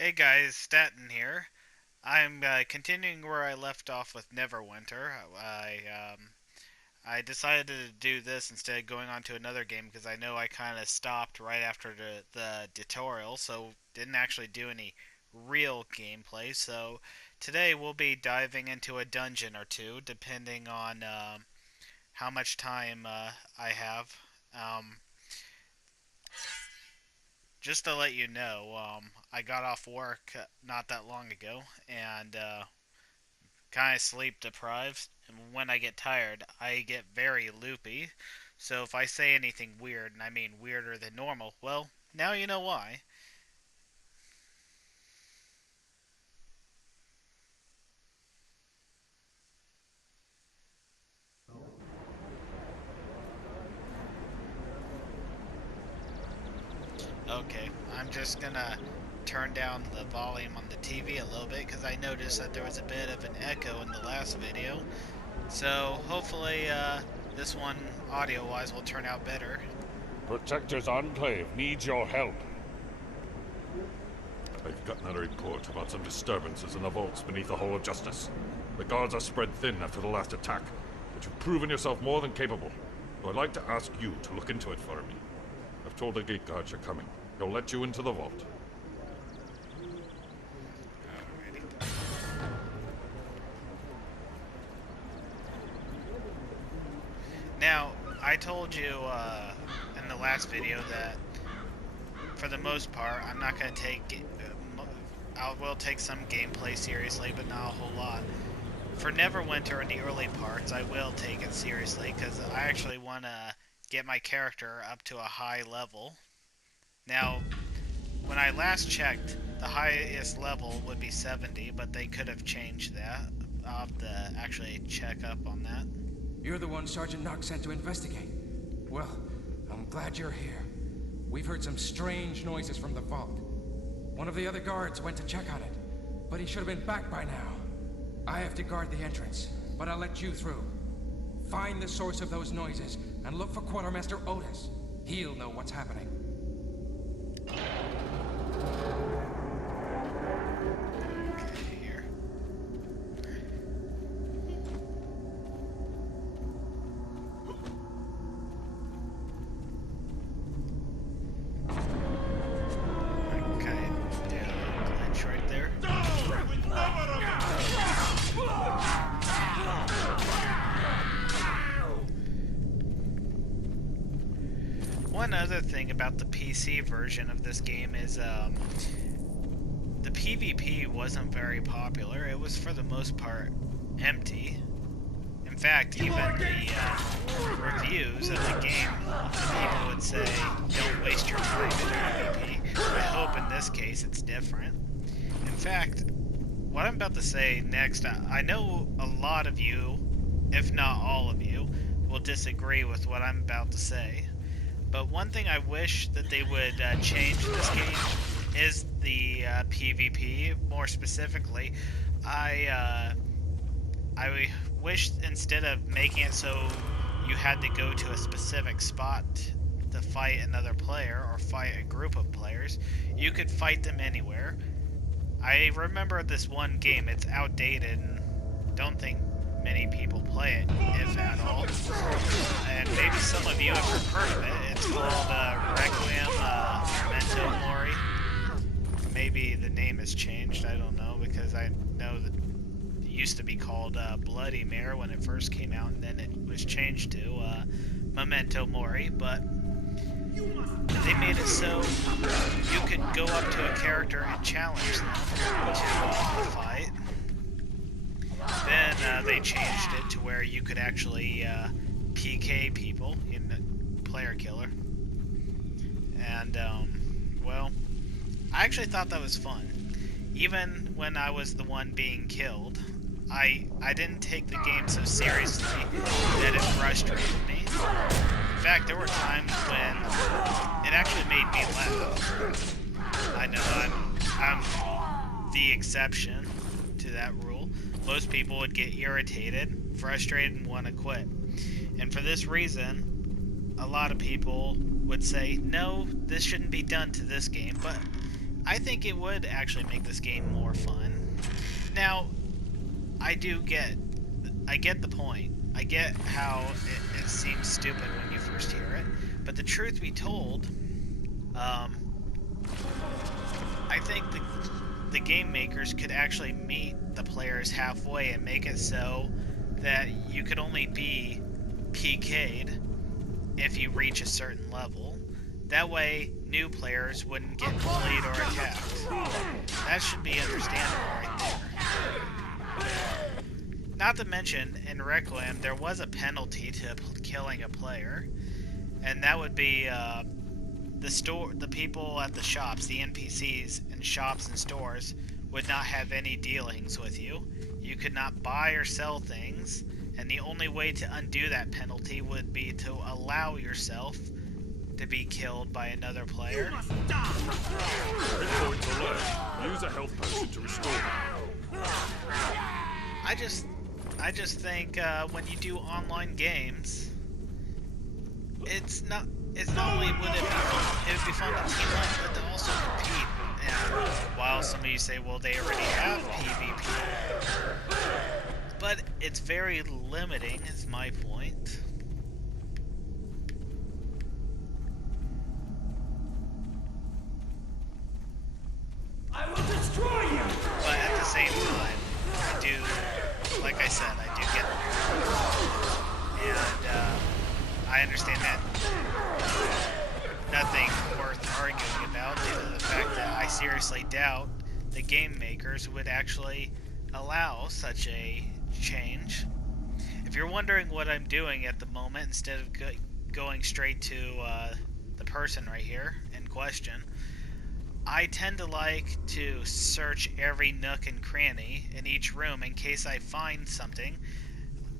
Hey guys, Staten here. I'm continuing where I left off with Neverwinter. I decided to do this instead of going on to another game because I know I kind of stopped right after the tutorial, so didn't actually do any real gameplay. So today we'll be diving into a dungeon or two, depending on how much time I have. Um, just to let you know, I got off work not that long ago, and kind of sleep deprived, and when I get tired, I get very loopy. So if I say anything weird, and I mean weirder than normal, well, now you know why. Okay, I'm just gonna turn down the volume on the TV a little bit because I noticed that there was a bit of an echo in the last video. So hopefully this one audio-wise will turn out better. Protector's Enclave needs your help. I've gotten a report about some disturbances in the vaults beneath the Hall of Justice. The guards are spread thin after the last attack, but you've proven yourself more than capable. So I'd like to ask you to look into it for me. I've told the gate guards you're coming. He'll let you into the vault. Alrighty. Now, I told you in the last video that for the most part, I'm not going to take. I will take some gameplay seriously, but not a whole lot. For Neverwinter in the early parts, I will take it seriously because I actually want to get my character up to a high level. Now, when I last checked, the highest level would be 70, but they could have changed that. I'll have to actually check up on that. You're the one Sergeant Knox sent to investigate. Well, I'm glad you're here. We've heard some strange noises from the vault. One of the other guards went to check on it, but he should have been back by now. I have to guard the entrance, but I'll let you through. Find the source of those noises and look for Quartermaster Otis. He'll know what's happening. Okay, here. Okay, yeah, glitch right there. One other thing about the PC version of this game is the PvP wasn't very popular. It was for the most part empty. In fact, even the reviews of the game, people would say, don't waste your time in PvP. I hope in this case it's different. In fact, what I'm about to say next, I know a lot of you, if not all of you, will disagree with what I'm about to say. But one thing I wish that they would change in this game is the PvP. More specifically, I wish instead of making it so you had to go to a specific spot to fight another player or fight a group of players, you could fight them anywhere. I remember this one game, it's outdated and don't think many people play it, if at all. And maybe some of you have heard of it. It's called Requiem Memento Mori. Maybe the name has changed, I don't know, because I know that it used to be called Bloody Mare when it first came out, and then it was changed to Memento Mori, but they made it so you could go up to a character and challenge them to a fight. Then they changed it to where you could actually PK people in Player Killer. And, well, I actually thought that was fun. Even when I was the one being killed, I didn't take the game so seriously that it frustrated me. In fact, there were times when it actually made me laugh. I know I'm the exception to that rule. Most people would get irritated, frustrated, and want to quit. And for this reason, a lot of people would say, no, this shouldn't be done to this game, but I think it would actually make this game more fun. Now, I get the point. I get how it seems stupid when you first hear it, but the truth be told, I think the game makers could actually meet the players halfway and make it so that you could only be PK'd if you reach a certain level. That way, new players wouldn't get bullied or attacked. That should be understandable right there. Not to mention, in Requiem, there was a penalty to killing a player, and that would be the people at the shops, the NPCs in shops and stores, would not have any dealings with you. You could not buy or sell things, and the only way to undo that penalty would be to allow yourself to be killed by another player. Hit points are low. Use a health potion to restore them. I just think when you do online games, it's not only would it would be fun to team up, but to also compete. And while some of you say, well, they already have PvP, but it's very limiting, is my point. I will destroy you! But at the same time, I do, like I said, I do get it. And I understand that nothing worth arguing about due to the fact that I seriously doubt the game makers would actually allow such a change. If you're wondering what I'm doing at the moment, instead of going straight to the person right here in question, I tend to like to search every nook and cranny in each room in case I find something,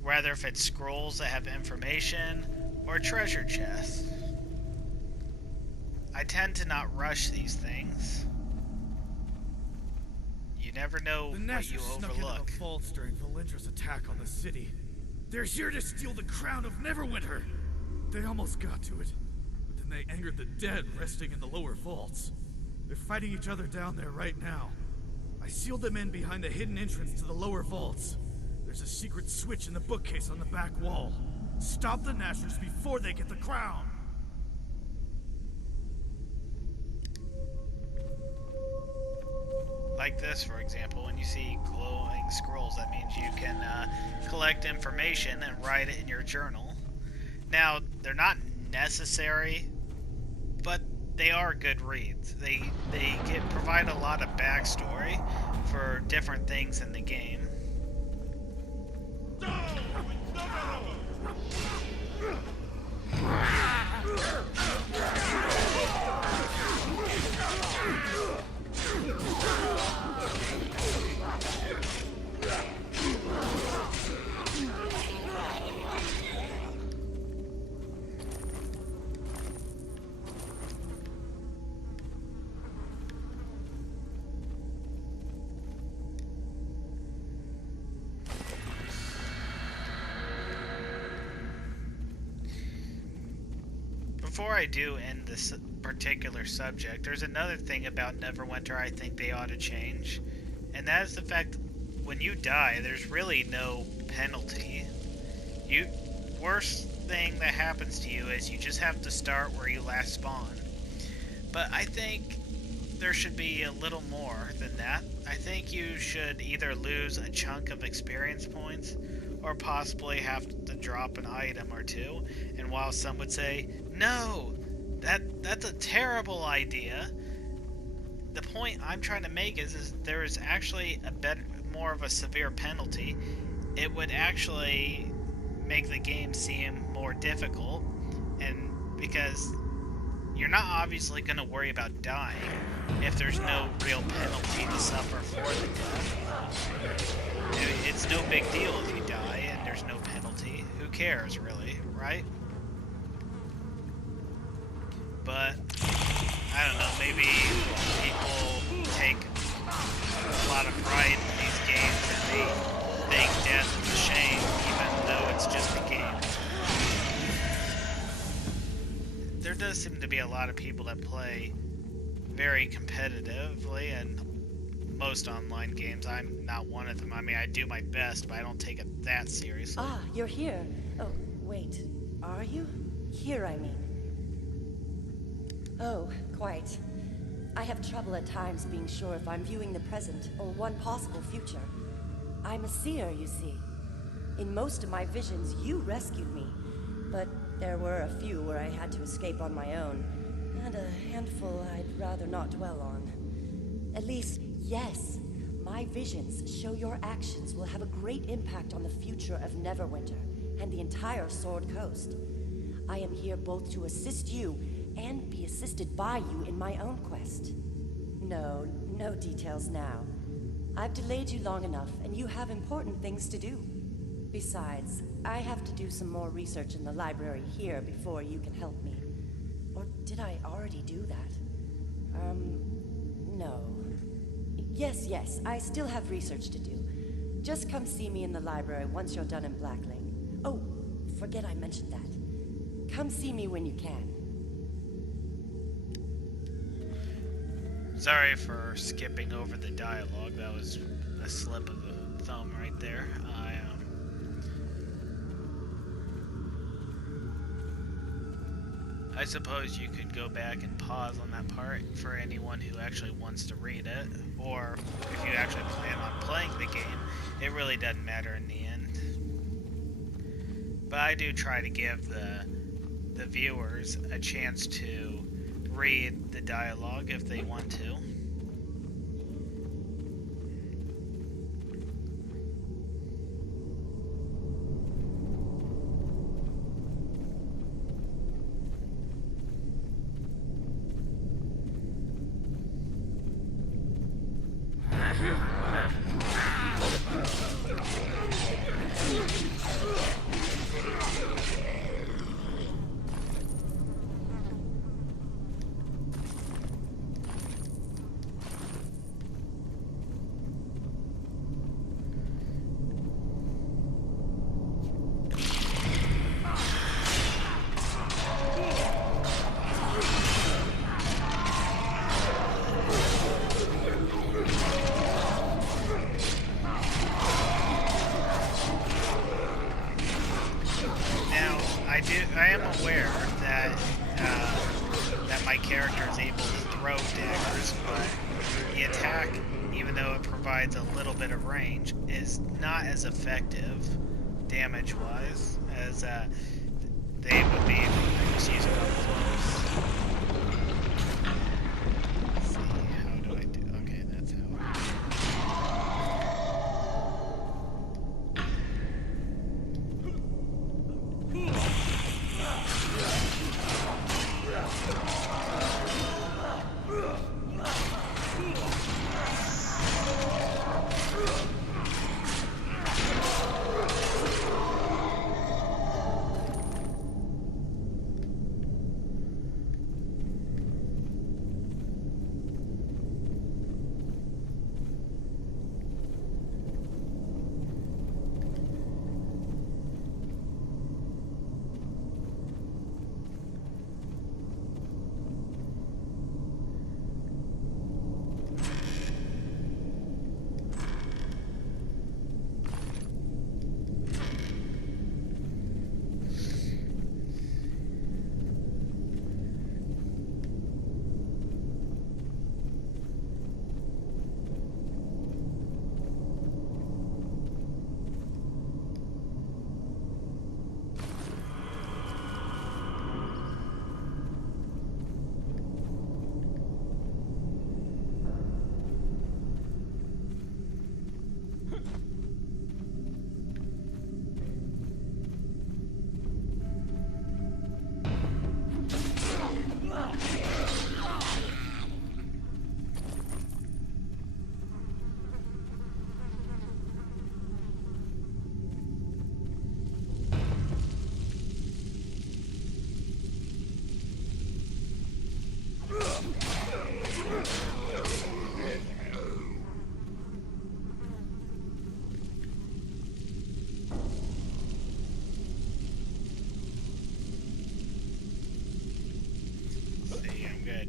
whether if it's scrolls that have information or treasure chests. I tend to not rush these things. You never know The what Nashers you snuck overlook. into the vaults during Valentra's attack on the city. They're here to steal the crown of Neverwinter. They almost got to it, but then they angered the dead resting in the lower vaults. They're fighting each other down there right now. I sealed them in behind the hidden entrance to the lower vaults. There's a secret switch in the bookcase on the back wall. Stop the Nashers before they get the crown! Like this, for example, when you see glowing scrolls, that means you can collect information and write it in your journal. Now, they're not necessary, but they are good reads. They provide a lot of backstory for different things in the game. Before I do end this particular subject, there's another thing about Neverwinter I think they ought to change, and that is the fact when you die, there's really no penalty. Worst thing that happens to you is you just have to start where you last spawned. But I think there should be a little more than that. I think you should either lose a chunk of experience points or possibly have to drop an item or two. And while some would say, no, that's a terrible idea, the point I'm trying to make is there is actually more of a severe penalty. It would actually make the game seem more difficult, and because you're not obviously going to worry about dying if there's no real penalty to suffer for the death. It's no big deal if you die and there's no penalty. Who cares, really, right? But I don't know, maybe people take a lot of pride in these games and they make death a shame, even though it's just a game. There does seem to be a lot of people that play very competitively, and most online games, I'm not one of them. I mean, I do my best, but I don't take it that seriously. Ah, you're here. Oh, wait. Are you? Here, I mean. Oh, quite. I have trouble at times being sure if I'm viewing the present or one possible future. I'm a seer, you see. In most of my visions, you rescued me. But there were a few where I had to escape on my own. And a handful I'd rather not dwell on. At least, yes, my visions show your actions will have a great impact on the future of Neverwinter and the entire Sword Coast. I am here both to assist you and be assisted by you in my own quest. No details now. I've delayed you long enough, and you have important things to do. Besides, I have to do some more research in the library here before you can help me. Or did I already do that? No. Yes, I still have research to do. Just come see me in the library once you're done in Blackling. Oh, forget I mentioned that. Come see me when you can. Sorry for skipping over the dialogue. That was a slip of the thumb right there. I suppose you could go back and pause on that part for anyone who actually wants to read it, or if you actually plan on playing the game, it really doesn't matter in the end. But I do try to give the viewers a chance to read the dialogue if they want to. I am aware that that my character is able to throw daggers, but the attack, even though it provides a little bit of range, is not as effective damage-wise as they would be if I just use it up close. Let's see, how do I do? Okay, that's how.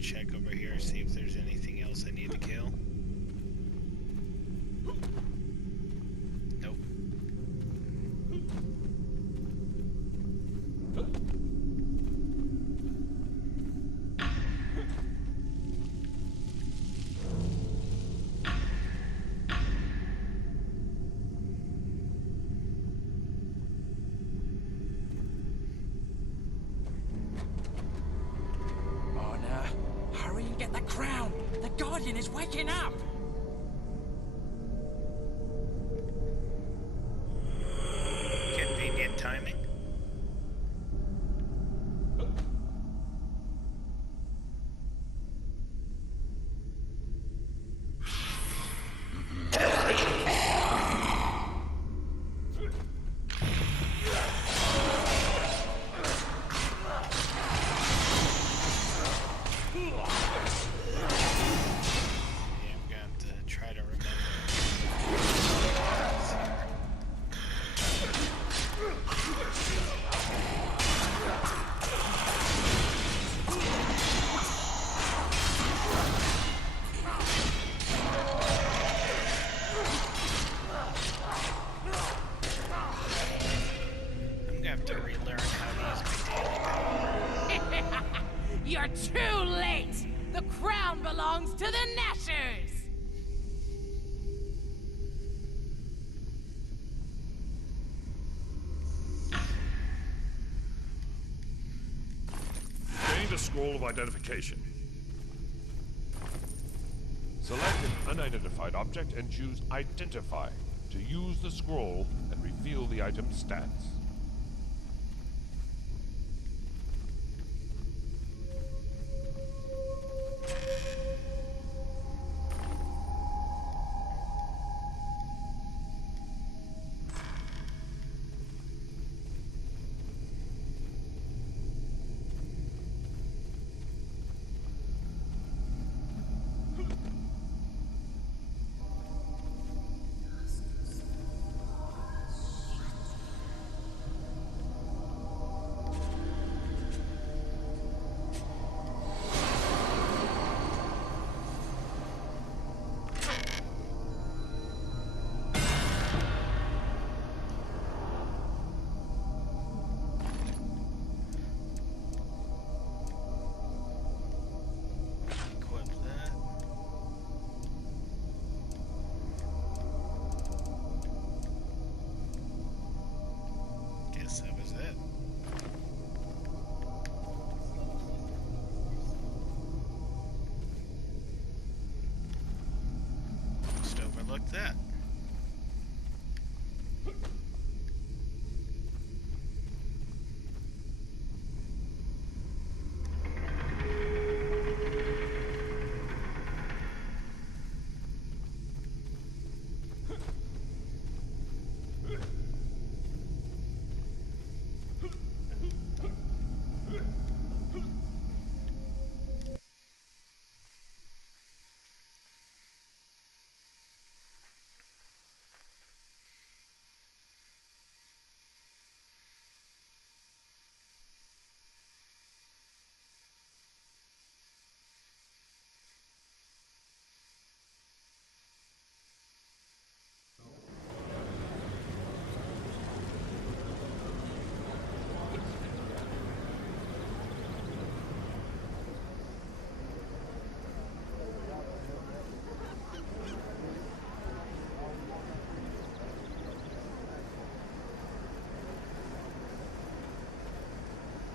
Check over here see if there's anything else I need to kill. Nope. Honor, hurry and get the crown. The Guardian is waking up. Convenient timing. Yeah, I'm going to try to remember. I'm gonna have to relearn how to use my daily power. You're too late! The crown belongs to the Nashers! Gained a scroll of identification. Select an unidentified object and choose Identify to use the scroll and reveal the item's stats. Equip that. Guess that was it. Just overlooked that.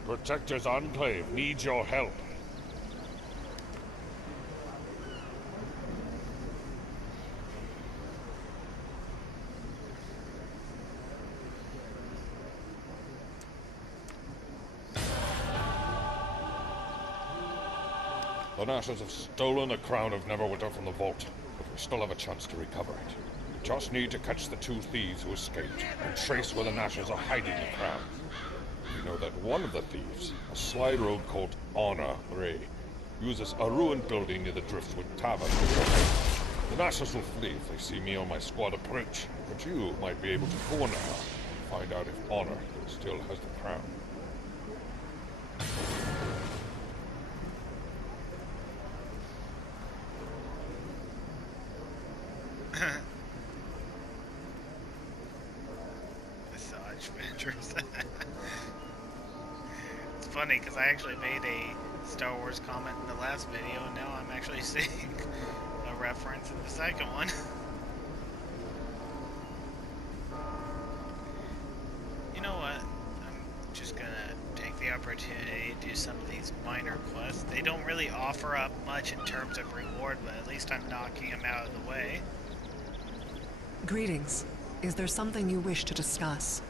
Protector's Enclave needs your help. The Nashers have stolen the crown of Neverwinter from the vault, but we still have a chance to recover it. We just need to catch the two thieves who escaped and trace where the Nashers are hiding the crown. We know that one of the thieves, a sly rogue called Honor Ray, uses a ruined building near the Driftwood Tavern. The Nashers will flee if they see me or my squad approach, but you might be able to corner her and find out if Honor still has the crown. Massage Ventures. It's funny because I actually made a Star Wars comment in the last video, and now I'm actually seeing a reference in the second one. You know what? I'm just gonna take the opportunity to do some of these minor quests. They don't really offer up much in terms of reward, but at least I'm knocking them out of the way. Greetings. Is there something you wish to discuss?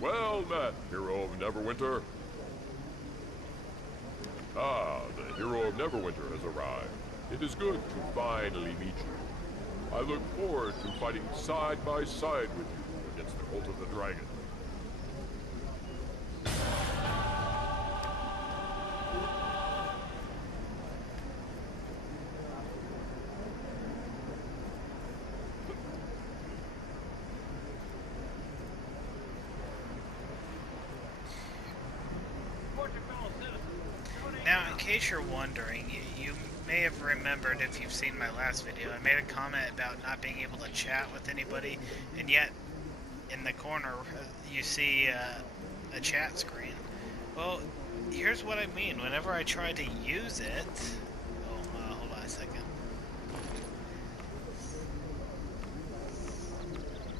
Well met, hero of Neverwinter. Ah, the hero of Neverwinter has arrived. It is good to finally meet you. I look forward to fighting side by side with you against the cult of the dragon. Now, in case you're wondering, you may have remembered if you've seen my last video, I made a comment about not being able to chat with anybody, and yet in the corner you see a chat screen. Well, here's what I mean. Whenever I try to use it... Oh, hold on a second.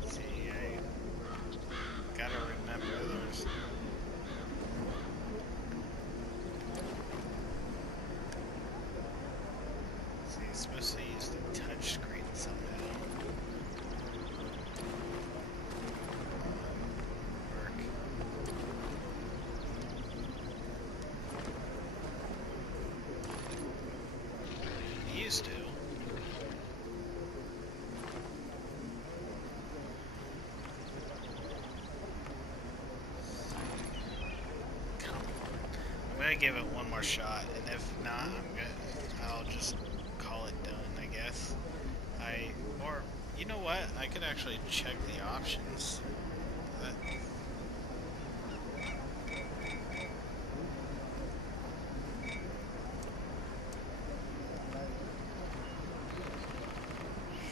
See, I gotta remember there's... See, it's supposed to use the touch screen somehow. Work. It used to. Come on. I'm gonna give it one more shot, and if not, I'll just call it done, I guess. Or, you know what? I could actually check the options. That,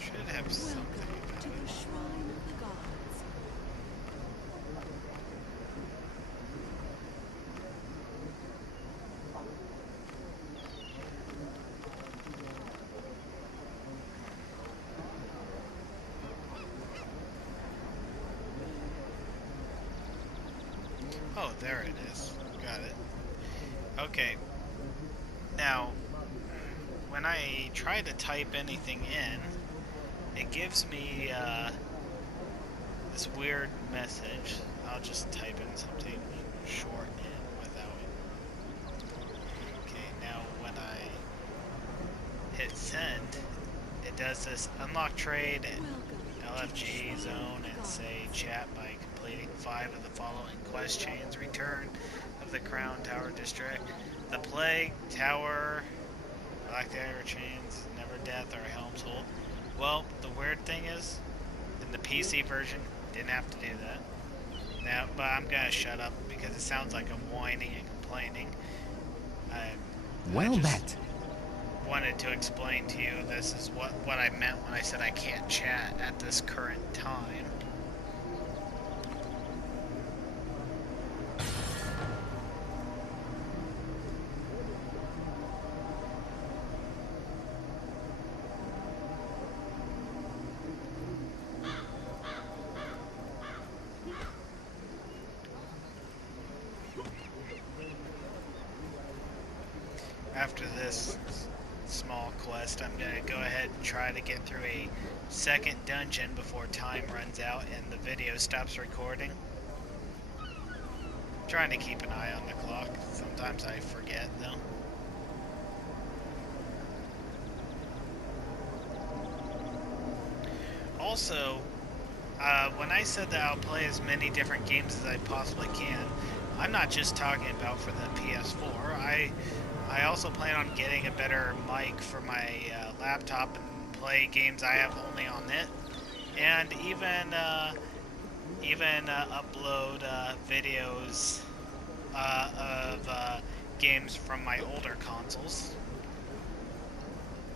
should have something about To it. the shrine of the gods. Oh, there it is. Got it. Okay. Now, when I try to type anything in, it gives me this weird message. I'll just type in something short in without it. Okay, now when I hit send, it does this unlock trade and LFG zone and say chat by completing 5 of the following quest chains: Return of the Crown Tower District, the Plague Tower, Black Dagger Chains, Never Death, or Helm's Hold. Well, the weird thing is, in the PC version, didn't have to do that. Now, but I'm gonna shut up because it sounds like I'm whining and complaining. I Well just met. wanted to explain to you this is what I meant when I said I can't chat at this current time. after this small quest, I'm gonna go ahead and try to get through a second dungeon before time runs out and the video stops recording. I'm trying to keep an eye on the clock. Sometimes I forget, though. Also, when I said that I'll play as many different games as I possibly can, I'm not just talking about for the PS4. I also plan on getting a better mic for my laptop and play games I have only on it, and even upload videos of games from my older consoles.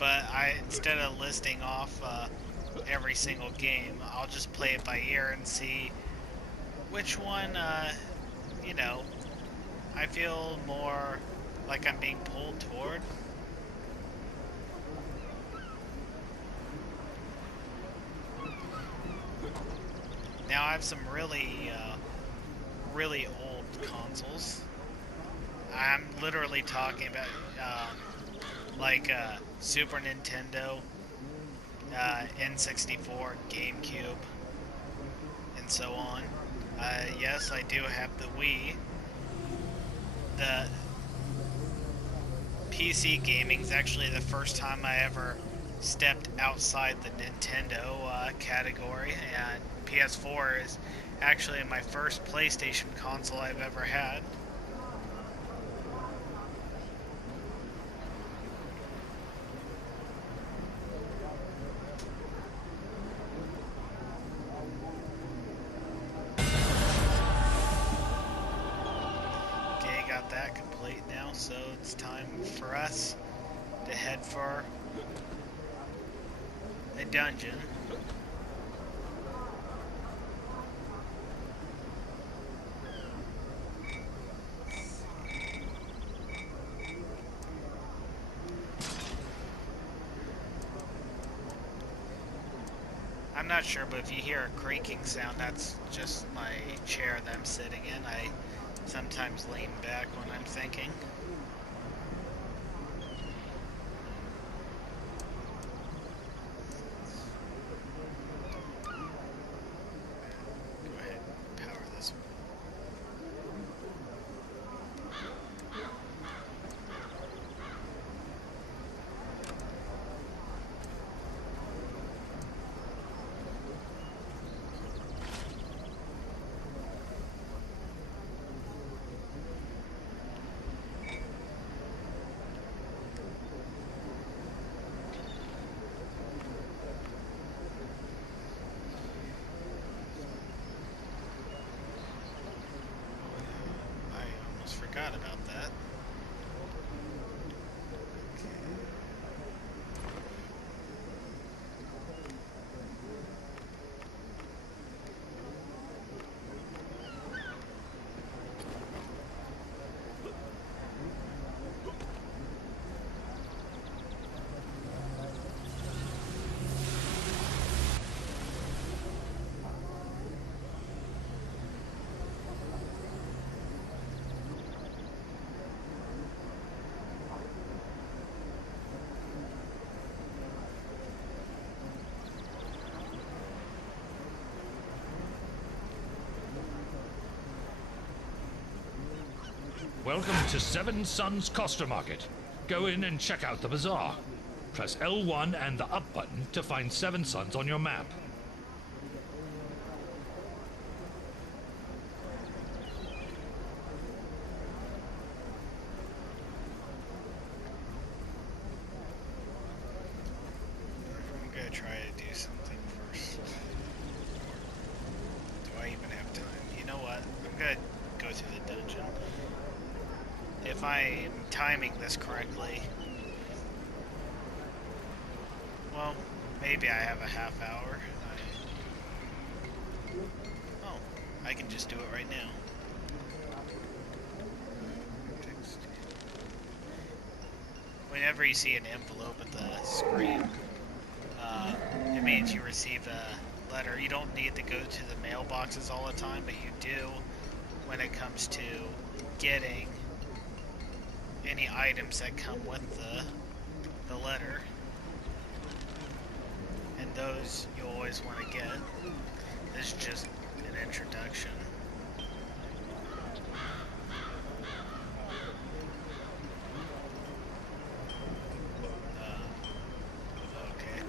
But instead of listing off every single game, I'll just play it by ear and see which one, you know, I feel more like I'm being pulled toward. Now I have some really old consoles. I'm literally talking about like Super Nintendo, N64, GameCube, and so on. Yes, I do have the Wii. The PC gaming's actually the first time I ever stepped outside the Nintendo category, and PS4 is actually my first PlayStation console I've ever had. Okay, got that complete now, so it's time for us to head for a dungeon. I'm not sure, but if you hear a creaking sound, that's just my chair that I'm sitting in. I sometimes lean back when I'm thinking. Go ahead and power this one. Forgot about that. Welcome to Seven Suns Coster Market. Go in and check out the bazaar. Press L1 and the up button to find Seven Suns on your map. I'm gonna try to do something first. Do I even have time? You know what? I'm gonna go through the dungeon. If I'm timing this correctly, well, maybe I have a half hour. Oh, I can just do it right now. Whenever you see an envelope at the screen, it means you receive a letter. You don't need to go to the mailboxes all the time, but you do when it comes to getting any items that come with the letter. And those you always want to get. This is just an introduction. Okay.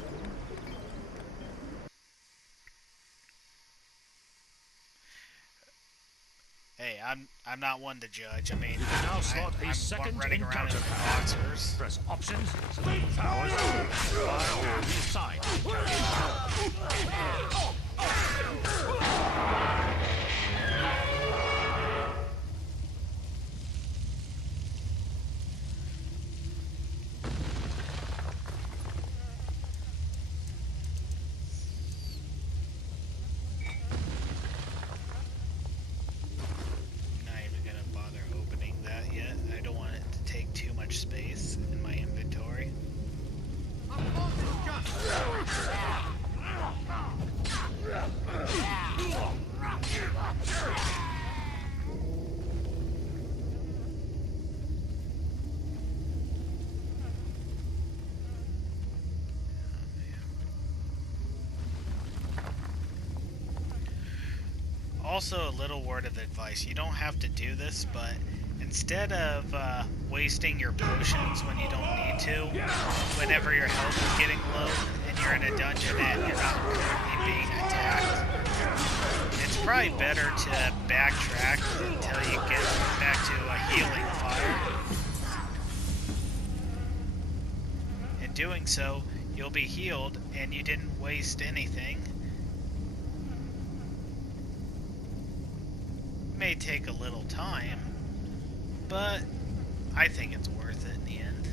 Hey, I'm not one to judge. I mean, You can now slot a I'm second running around in encounter pad. boxers. Press options, select powers, modify or reassign. Not even gonna bother opening that yet. I don't want it to take too much space in my inventory. Also, a little word of advice. You don't have to do this, but instead of wasting your potions when you don't need to, whenever your health is getting low and you're in a dungeon and you're not currently being attacked, it's probably better to backtrack until you get back to a healing fire. In doing so, you'll be healed and you didn't waste anything. May take a little time, but I think it's worth it in the end.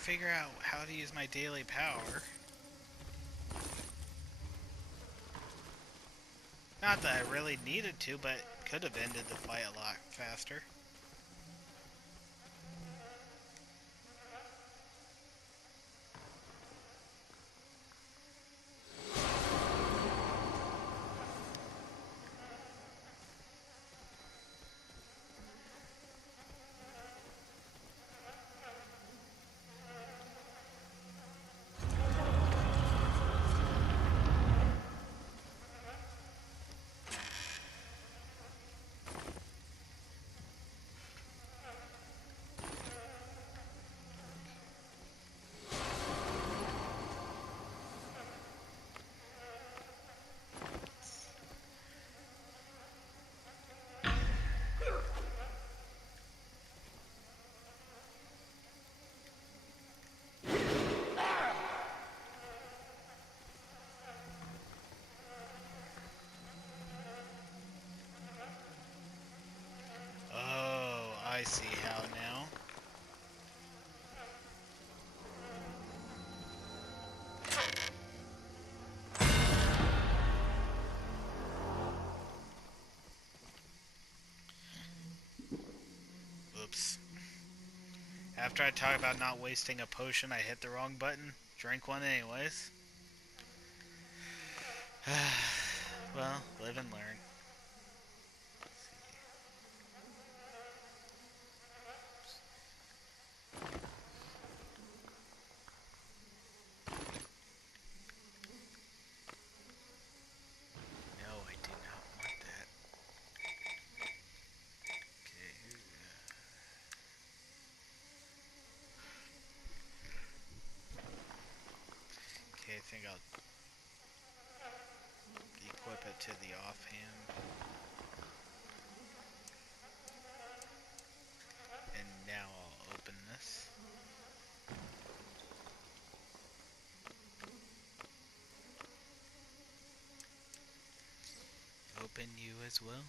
Figure out how to use my daily power. Not that I really needed to, but could have ended the fight a lot faster. I see how now. Oops. After I talk about not wasting a potion, I hit the wrong button. Drink one anyways. Well, live and learn. No, I do not want that. Okay, I think I'll equip it to the offhand. And now I'll open this. Open you as well.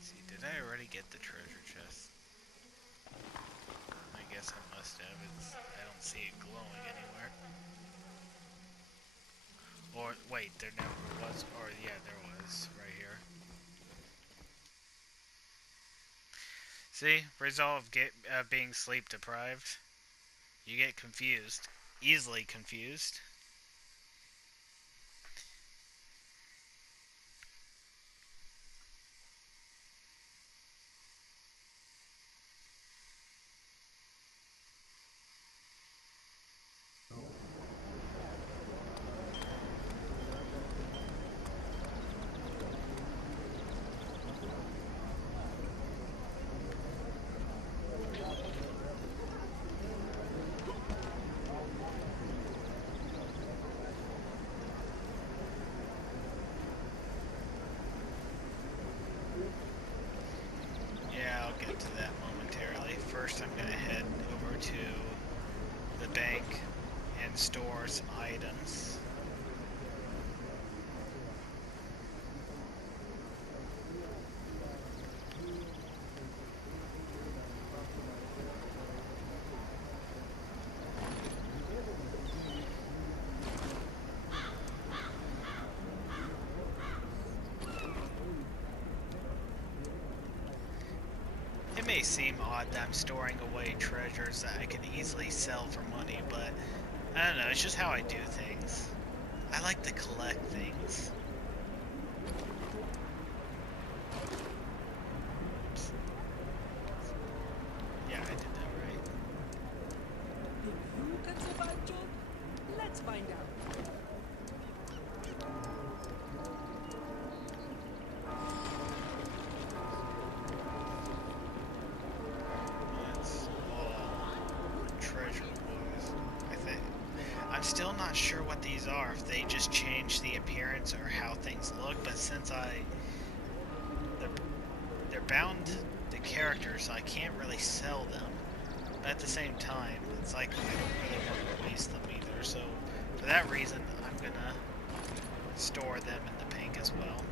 See, did I already get the treasure chest? I guess I must have. I don't see it glowing anywhere. Or, wait, there never was. Or, yeah, there was. Right here. See? Result of being sleep deprived. You get confused. Easily confused. Yeah, I'll get to that momentarily. First, I'm going to head over to the bank and store some items. It may seem odd that I'm storing away treasures that I could easily sell for money, but I don't know, it's just how I do things. I like to collect things. Yeah, I did that right. If you can survive, Job, let's find out. That's all treasure boys. I'm still not sure what these are, if they just change the appearance or how things look, but since they're bound to characters, so I can't really sell them. But at the same time, it's like I don't really want to waste them either, so for that reason, I'm gonna store them in the pink as well.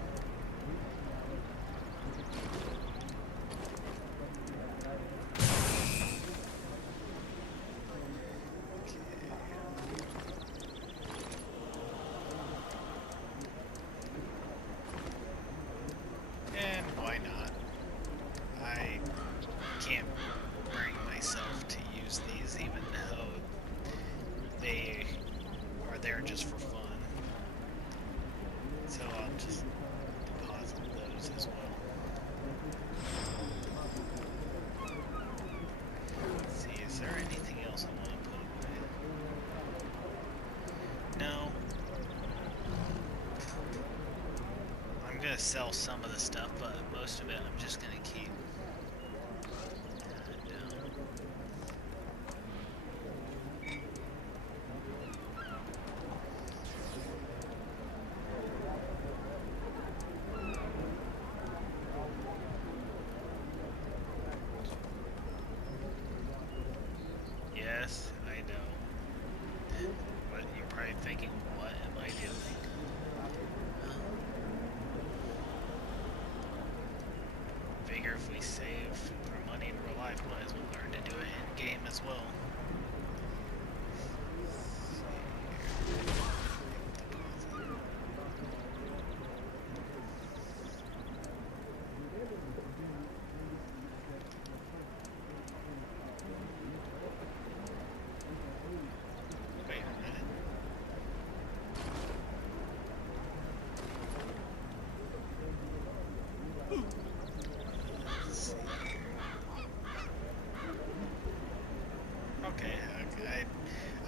And why not? I can't bring myself to use these even though they are there just for fun. So I'll just deposit those as well. Let's see, is there anything else I want to put away? No. I'm gonna sell some of the stuff, but most of it I'm just gonna keep. Yes, I know. But you're probably thinking, what am I doing? Figure if we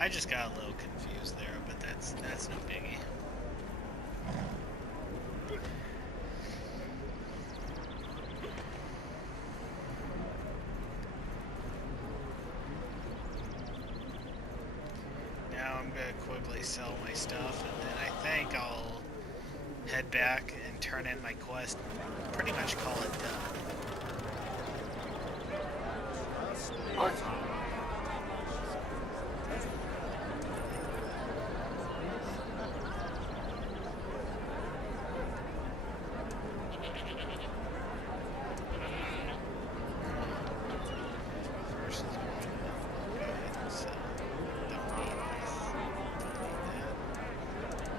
I just got a little confused there, but that's no biggie. Now I'm gonna quickly sell my stuff, and then I think I'll head back and turn in my quest. Pretty much call it done.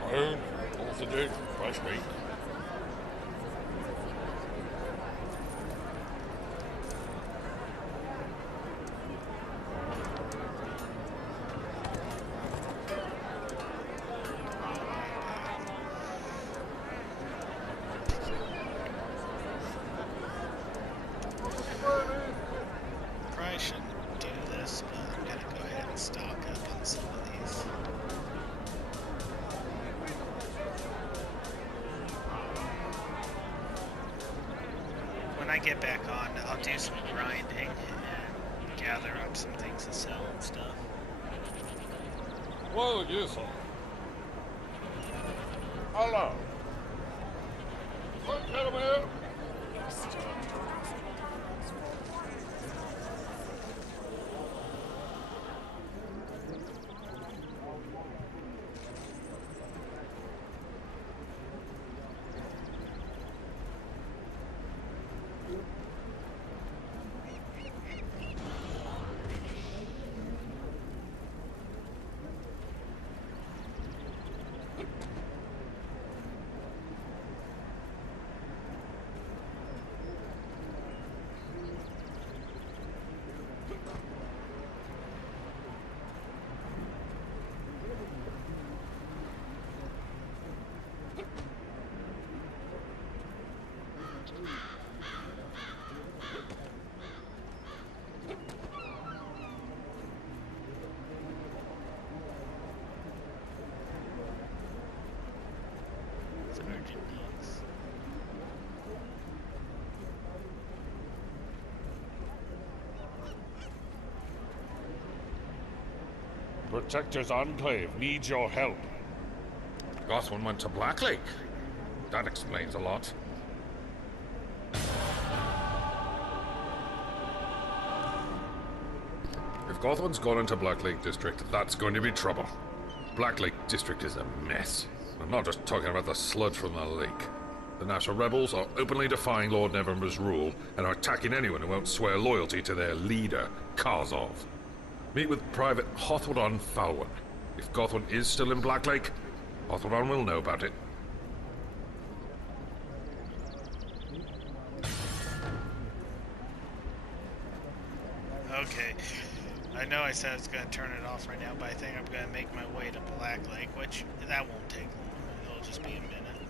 Well, all to do. Fresh meat. Probably shouldn't do this, but I'm gonna go ahead and stock up on some of these. When I get back on, I'll do some grinding and gather up some things to sell and stuff. Well, yes, sir. Hello. What, gentlemen? Protector's Enclave needs your help. Gotham went to Black Lake. That explains a lot. If Gotham's gone into Black Lake District, that's going to be trouble. Black Lake District is a mess. I'm not just talking about the sludge from the lake. The National Rebels are openly defying Lord Neverwinter's rule and are attacking anyone who won't swear loyalty to their leader, Karzov. Meet with Private Hawthorne Falwyn. If Gotham is still in Black Lake, Hawthorne will know about it. Okay. I know I said I was going to turn it off right now, but I think I'm going to make my way to Black Lake, which that won't take long. It'll just be a minute.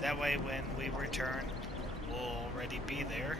That way, when we return, we'll already be there.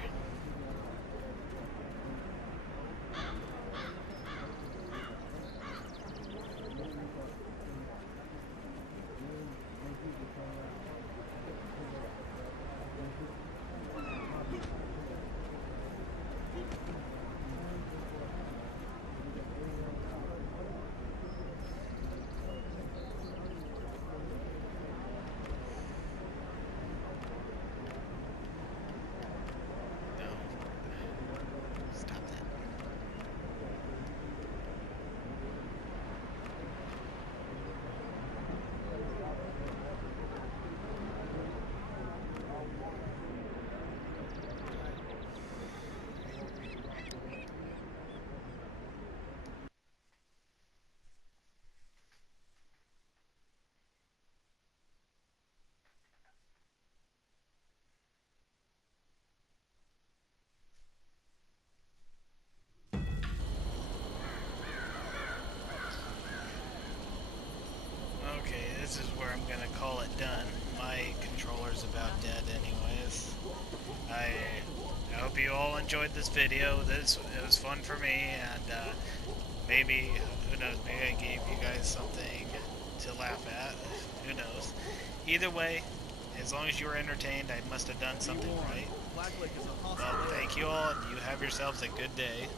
hope you all enjoyed this video. It was fun for me, and maybe, who knows, maybe I gave you guys something to laugh at. Who knows? Either way, as long as you were entertained, I must have done something right. Well, thank you all, and you have yourselves a good day.